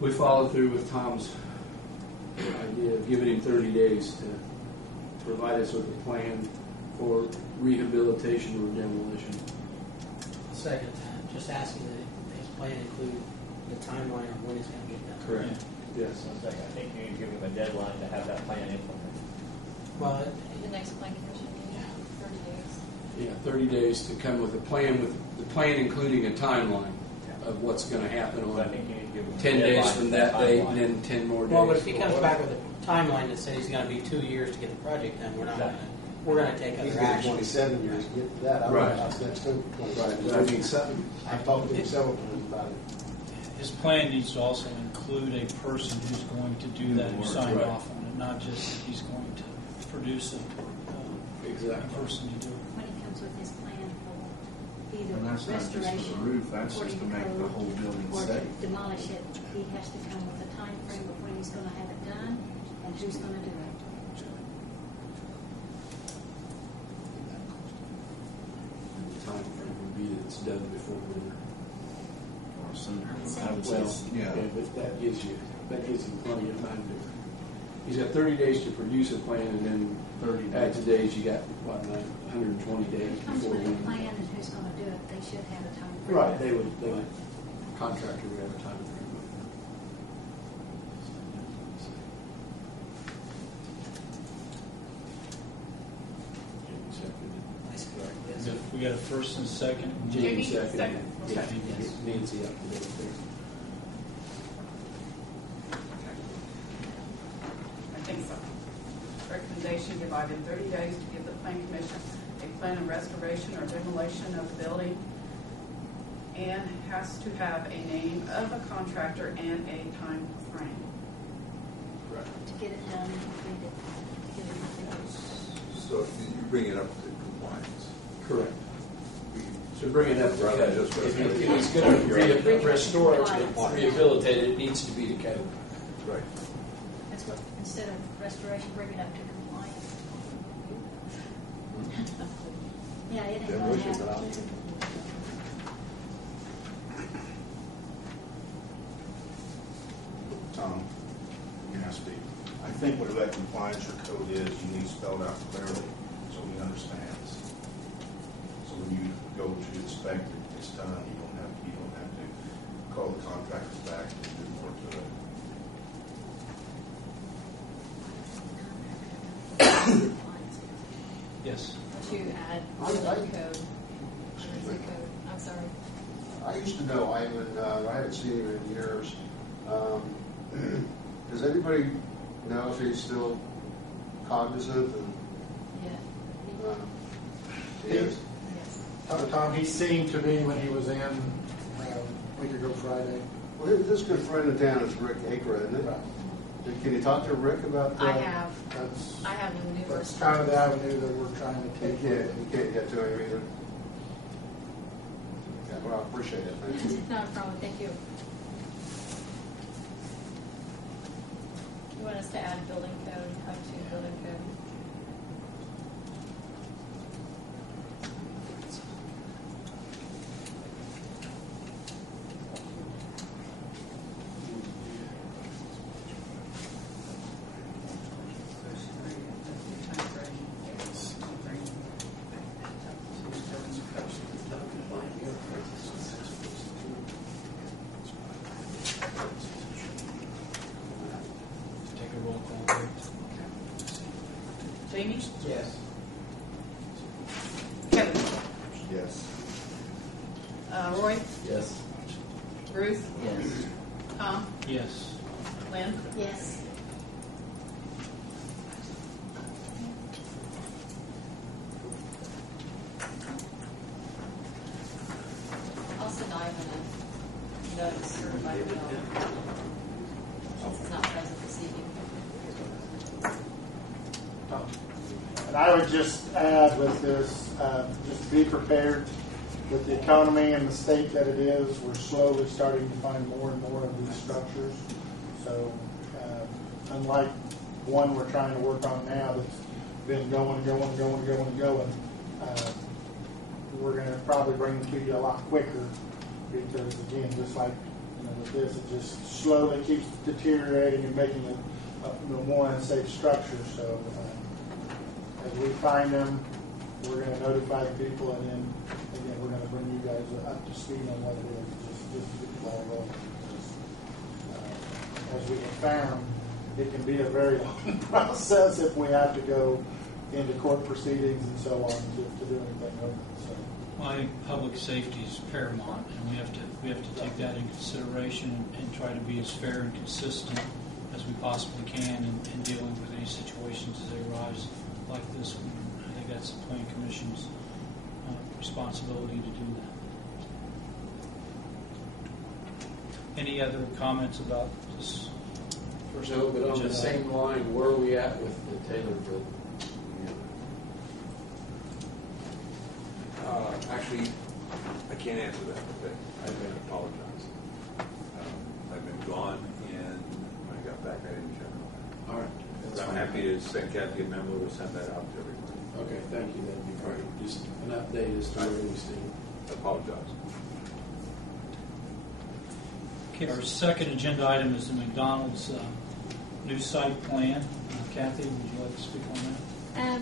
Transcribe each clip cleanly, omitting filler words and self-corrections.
We followed through with Tom's idea of giving him 30 days to provide us with a plan for rehabilitation or demolition. Second, just asking that his plan include the timeline of when it's going to get done. Correct. Yes. I think you need to give him a deadline to have that plan implemented. Well, The next plan commission meeting, 30 days. Yeah, 30 days to come with a plan, with the plan including a timeline of what's going to happen So I on think you need to give him a 10 days deadline from for that date timeline. and then 10 more days. well, but if he comes back with a timeline that says he's going to be 2 years to get the project done, we're not going to. We're going to take He's other got action. 27 years to get to that. I Right. was next to him for 27 Right. I mean, something. I've talked to him several times about it. His plan needs to also include a person who's going to do that, who signed Right. off on it, not just that he's going to produce a Exactly. person to do it. When he comes with his plan for either And that's not just for restoration, the roof, that's just to according make the code, whole building or to safe. demolish it, he has to come with a time frame of when he's going to have it done and who's going to do it. The time frame would be that it's done before winter. Or sooner. Well, Yeah. but that gives him plenty of time to. He's got 30 days to produce a plan, and then 30 add days. to days, you got what, 120 days When he comes before with a winter. plan and who's going to do it, they should have a time frame. Right, they would contractor would have a time frame. We got a first and a second. Jamie Jamie, second. second. Yeah, Yes. Nancy up to date there. I think so. Recommendation, give item 30 days to give the plan commission a plan of restoration or demolition of the building, and has to have a name of a contractor and a time frame. To get it done and completed. To get it completed. So you bring it up to compliance. Correct. So bring it up to Rather code. just If restoration. he's going to restore it, rehabilitate it, it needs to be to code. Right. That's what, instead of restoration, bring it up to compliance. Yeah, it ain't going to Demolition, but happen. Tom, you can speak. I think whatever that compliance or code is, you need spelled out clearly so he understands. So when you go to inspect it, it's done, you don't have to call the contractors back and do more to it. Yes. To add building code. Zip code. I'm sorry. I used to know Ivan, I haven't seen him in years. Does anybody know if he's still cognizant? And, Yeah. he is? Yes. Tom, he seemed to be when he was in a week ago Friday. Well, this good friend in town is Rick Aker, isn't it? Right. Can you talk to Rick about that? I have. That's, I have numerous. that's kind of the avenue that we're trying to take. You can't get to him either. Yeah, well, I appreciate it. Thank you. Not a problem. Thank you. You want us to add building code, up to building code? Take a roll call. Jamie? Yes. Kevin? Yes. Roy? Yes. Bruce? Yes. Tom? Yes. Lynn? Yes. I'll send Ivan a notice certified bill. Since he's not present this evening. And I would just add with this, just be prepared with the economy and the state that it is. We're slowly starting to find more and more of these structures. So unlike one we're trying to work on now that's been going, we're going to probably bring them to you a lot quicker because, again, just like with this, it just slowly keeps deteriorating and making it a more unsafe structure. So as we find them, we're going to notify people, and then again, we're going to bring you guys up to speed on what it is, just to get the ball rolling. Because, as we have found, it can be a very long process if we have to go into court proceedings and so on to do anything with it. So. Well, I think public safety is paramount, and we have to take that into consideration and try to be as fair and consistent as we possibly can in dealing with any situations as they arise like this one. I think that's the Planning Commission's responsibility to do that. Any other comments about this first? No, but on the same line, where are we at with the Taylor building? Actually, I can't answer that today. I apologize. I've been gone, and when I got back, I didn't check on All right. that. I'm happy to send Kathy a memo to send that out to everybody. Okay, thank you. That'd be great. Just an update as to where we stand. I apologize. Okay, our second agenda item is the McDonald's new site plan. Kathy, would you like to speak on that?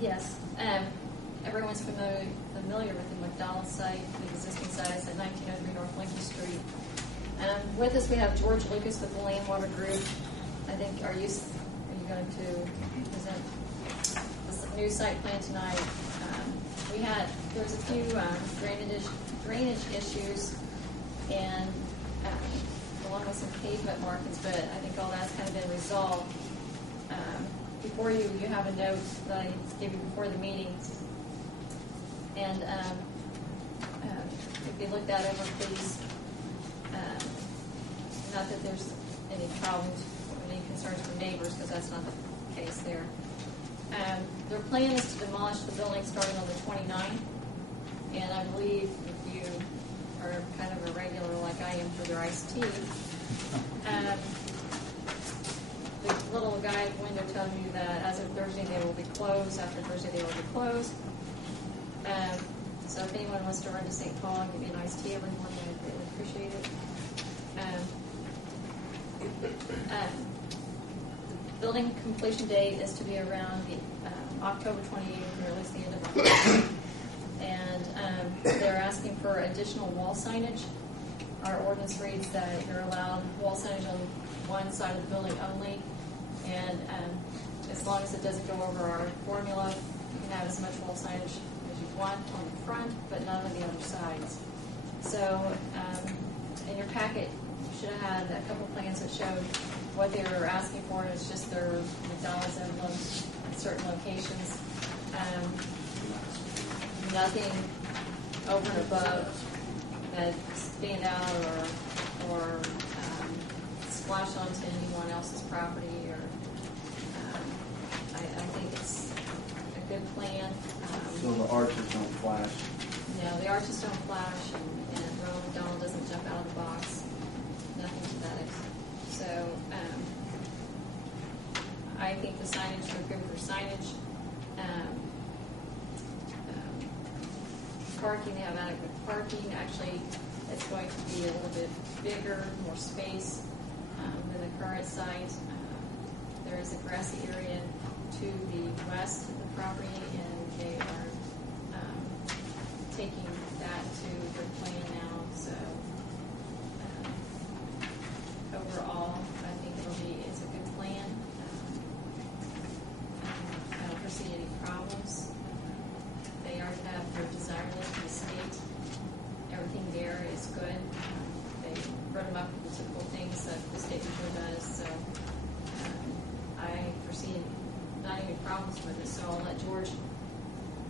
Yes. Everyone's familiar with the McDonald's site, the existing site is at 1903 North Lincoln Street. With us, we have George Lucas with the Land Water Group. I think, are you going to present this new site plan tonight? There was a few drainage issues and along with some pavement markings, but I think all that's kind of been resolved. Before you have a note that I gave you before the meeting. And if you look that over, please. Not that there's any problems or any concerns for neighbors, because that's not the case there. Their plan is to demolish the building starting on the 29th. And I believe if you are kind of a regular like I am for their iced tea, the little guide window tells you that as of Thursday they will be closed. After Thursday they will be closed. So if anyone wants to run to St. Paul and give me a nice tea every morning, I'd really appreciate it. The building completion date is to be around the October 28th, or at least the end of October. And they're asking for additional wall signage. Our ordinance reads that you're allowed wall signage on one side of the building only, and as long as it doesn't go over our formula, you can have as much wall signage as you want on the front, but none on the other sides. So in your packet, you should have had a couple plans that showed what they were asking for. It's just their McDonald's emblems at certain locations. Nothing over and above that stand out or splash onto anyone else's property. Or I think it's a good plan. So the arches don't flash? No, the arches don't flash, and Ronald McDonald doesn't jump out of the box. Nothing to that extent. So I think the signage, we're good for signage. Parking, they have adequate parking. Actually, it's going to be a little bit bigger, more space than the current site. There is a grassy area to the west of the property, and they are taking that to their plan now. So overall, I think it's a good plan. I don't foresee any problems. They already have their desire list from the state. Everything there is good. They wrote them up with the typical things that the state usually does. So I foresee not any problems with it. So I'll let George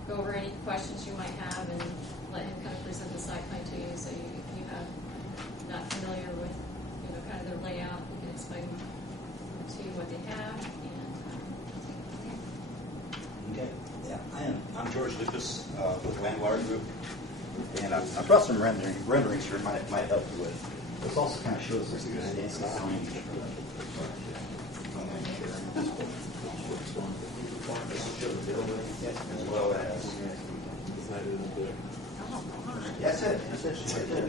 go over any questions you might have and let him kind of present the site plan to you. So if you have not familiar with kind of their layout, you can explain to you what they have. Okay. Yeah, I'm George Lucas with Land Water Group, and I've brought some renderings here. Might help you with. This also kind of shows us the existing sign. As well as. That's it. Right there.